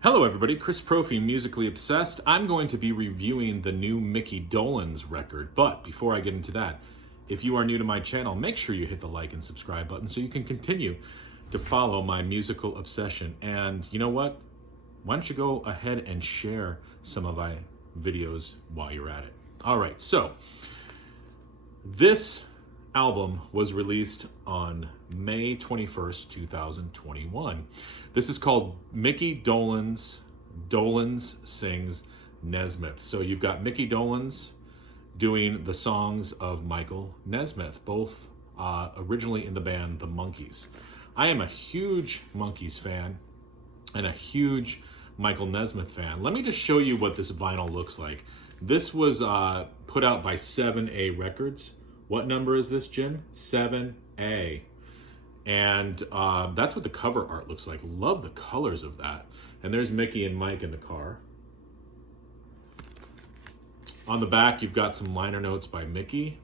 Hello everybody, Chris Profi, Musically Obsessed. I'm going to be reviewing the new Mickey Dolenz record, but before I get into that, if you are new to my channel, make sure you hit the like and subscribe button so you can continue to follow my musical obsession. And you know what? Why don't you go ahead and share some of my videos while you're at it. All right, so this album was released on May 21st, 2021. This is called Mickey Dolenz. Dolenz Sings Nesmith. So you've got Mickey Dolenz doing the songs of Michael Nesmith, both originally in the band The Monkees. I am a huge Monkees fan and a huge Michael Nesmith fan. Let me just show you what this vinyl looks like. This was put out by 7A Records. What number is this, Jim? 7A. And that's what the cover art looks like. Love the colors of that. And there's Mickey and Mike in the car. On the back, you've got some liner notes by Mickey.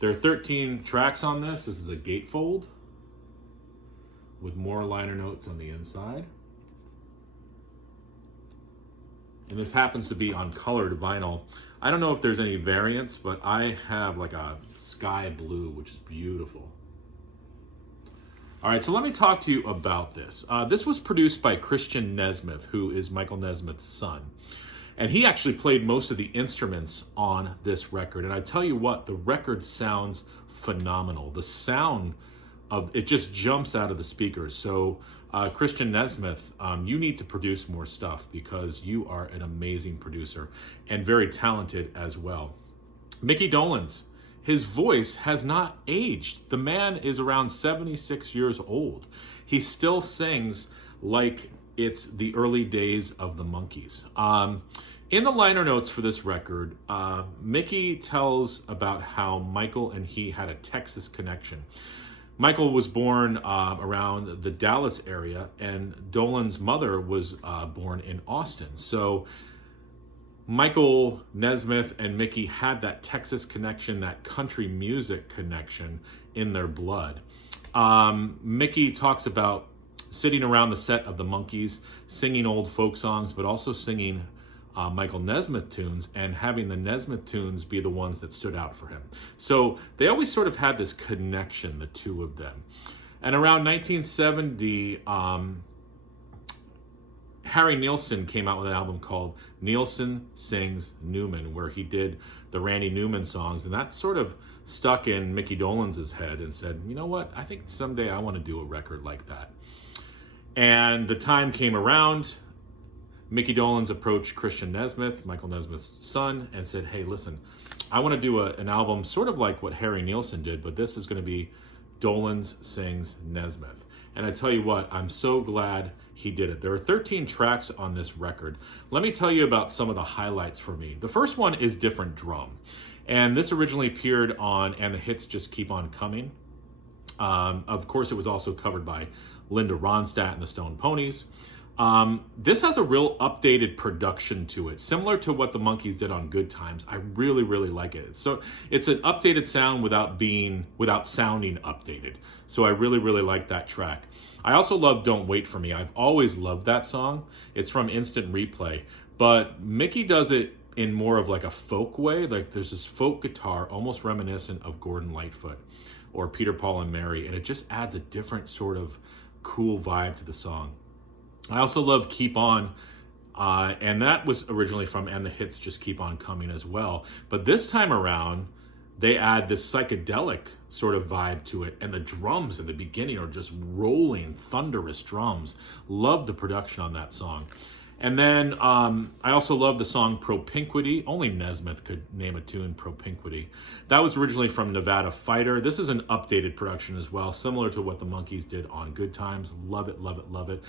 There are 13 tracks on this. This is a gatefold with more liner notes on the inside. And this happens to be on colored vinyl. I don't know if there's any variants, but I have like a sky blue, which is beautiful. All right, so let me talk to you about this. This was produced by Christian Nesmith, who is Michael Nesmith's son. And he actually played most of the instruments on this record. And I tell you what, the record sounds phenomenal. The sound of it just jumps out of the speakers. So Christian Nesmith, you need to produce more stuff because you are an amazing producer and very talented as well. Mickey Dolenz, his voice has not aged. The man is around 76 years old. He still sings like it's the early days of the Monkees. In the liner notes for this record, Mickey tells about how Michael and he had a Texas connection. Michael was born around the Dallas area, and Dolen's mother was born in Austin. So Michael Nesmith and Mickey had that Texas connection, that country music connection in their blood. Mickey talks about sitting around the set of the Monkees, singing old folk songs, but also singing Michael Nesmith tunes and having the Nesmith tunes be the ones that stood out for him. So they always sort of had this connection, the two of them. And around 1970, Harry Nilsson came out with an album called Nilsson Sings Newman, where he did the Randy Newman songs. And that sort of stuck in Mickey Dolenz's head and said, you know what, I think someday I want to do a record like that. And the time came around. Mickey Dolenz approached Christian Nesmith, Michael Nesmith's son, and said, hey, listen, I want to do an album sort of like what Harry Nilsson did, but this is going to be Dolenz Sings Nesmith. And I tell you what, I'm so glad he did it. There are 13 tracks on this record. Let me tell you about some of the highlights for me. The first one is Different Drum. And this originally appeared on And the Hits Just Keep On Coming. Of course, it was also covered by Linda Ronstadt and the Stone Ponies. This has a real updated production to it, similar to what the Monkees did on Good Times. I really, really like it. So it's an updated sound without sounding updated. So I really, really like that track. I also love Don't Wait For Me. I've always loved that song. It's from Instant Replay, but Mickey does it in more of like a folk way. Like there's this folk guitar, almost reminiscent of Gordon Lightfoot or Peter, Paul and Mary, and it just adds a different sort of cool vibe to the song. I also love Keep On, and that was originally from And the Hits Just Keep On Coming as well. But this time around, they add this psychedelic sort of vibe to it, and the drums in the beginning are just rolling, thunderous drums. Love the production on that song. And then I also love the song Propinquity. Only Nesmith could name a tune Propinquity. That was originally from Nevada Fighter. This is an updated production as well, similar to what the Monkees did on Good Times. Love it, love it, love it.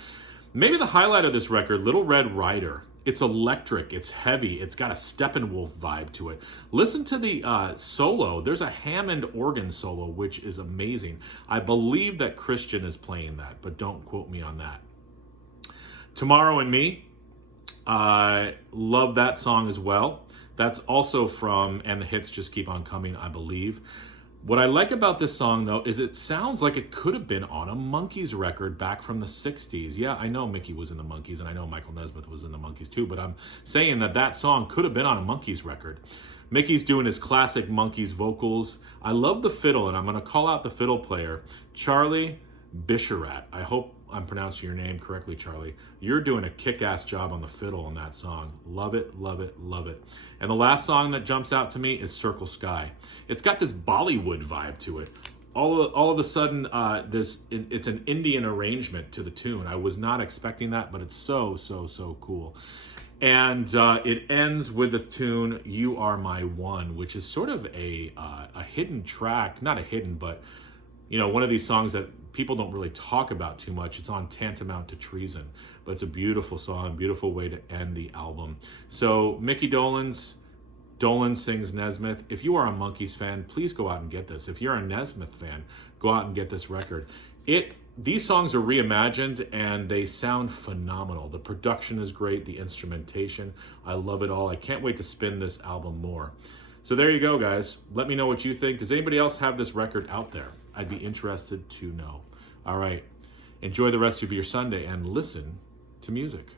Maybe the highlight of this record, Little Red Rider. It's electric, it's heavy, it's got a Steppenwolf vibe to it. Listen to the solo. There's a Hammond organ solo, which is amazing. I believe that Christian is playing that, but don't quote me on that. Tomorrow and Me, love that song as well. That's also from And the Hits Just Keep On Coming, I believe. What I like about this song, though, is it sounds like it could have been on a Monkees record back from the 60s. Yeah, I know Mickey was in the Monkees, and I know Michael Nesmith was in the Monkees too, but I'm saying that that song could have been on a Monkees record. Mickey's doing his classic Monkees vocals. I love the fiddle, and I'm going to call out the fiddle player, Charlie Bisharat. I hope I'm pronouncing your name correctly, Charlie. You're doing a kick-ass job on the fiddle on that song. Love it, love it, love it. And the last song that jumps out to me is Circle Sky. It's got this Bollywood vibe to it. All of a sudden, it's an Indian arrangement to the tune. I was not expecting that, but it's so cool. And it ends with the tune "You Are My One," which is sort of a hidden track. Not a hidden, but one of these songs that people don't really talk about too much. It's on Tantamount to Treason, but it's a beautiful song, beautiful way to end the album. So Mickey Dolenz sings Nesmith. If you are a Monkees fan, please go out and get this. If you're a Nesmith fan, go out and get this record. These songs are reimagined and they sound phenomenal. The production is great, the instrumentation, I love it all. I can't wait to spin this album more. So there you go, guys. Let me know what you think. Does anybody else have this record out there? I'd be interested to know. All right. Enjoy the rest of your Sunday and listen to music.